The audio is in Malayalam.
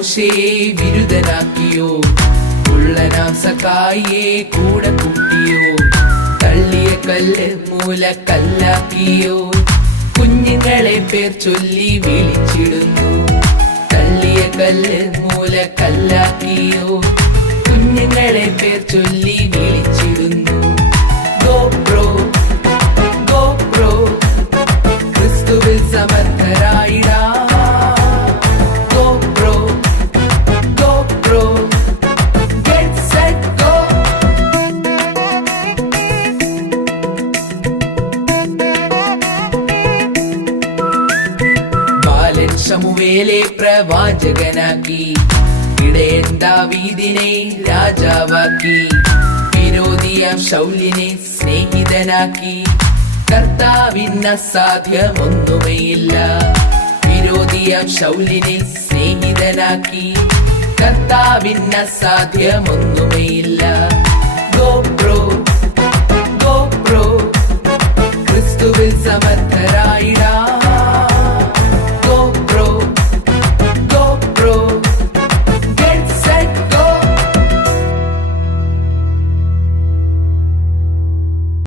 മോശയെ വിരുദ്ധനാക്കിയോ, ഉള്ളനാം സഖായിയെ കൂടെ കൂട്ടിയോ, തള്ളിയ കല്ല് മൂലക്കല്ലാക്കിയോ, കുഞ്ഞുങ്ങളെ പേർ ചൊല്ലി വിളിച്ചിടുന്നു. തള്ളിയ കല്ല് മൂലക്കല്ലാക്കിയോ, കുഞ്ഞുങ്ങളെ പേർ ചൊല്ലി വിളിച്ചിടുന്നു. ഗോപ്രോ ഗോപ്രോ ക്രിസ്തുവിൽ സമർത്ഥരായിടാ. ഗോപ്രോ ഗോപ്രോ ഗെറ്റ് സെറ്റ് ഗോ. ബാലൻ ശമൂവേലെ പ്രവാചകനാക്കി, ഇടയൻ ദാവീദിനെ രാജാവാക്കി, വിരോധിയാം ശൗലിനെ സ്നേഹിതനാക്കി. കർത്താവിന് അസാധ്യമൊന്നുമേയില്ല. വിരോധിയാം ശൗലിനെ സ്നേഹിതനാക്കി, കർത്താവിന് അസാധ്യമൊന്നുമേയില്ല. ഗോപ്രോ ഗോപ്രോ ക്രിസ്തുവിൽ സമർത്ഥരായി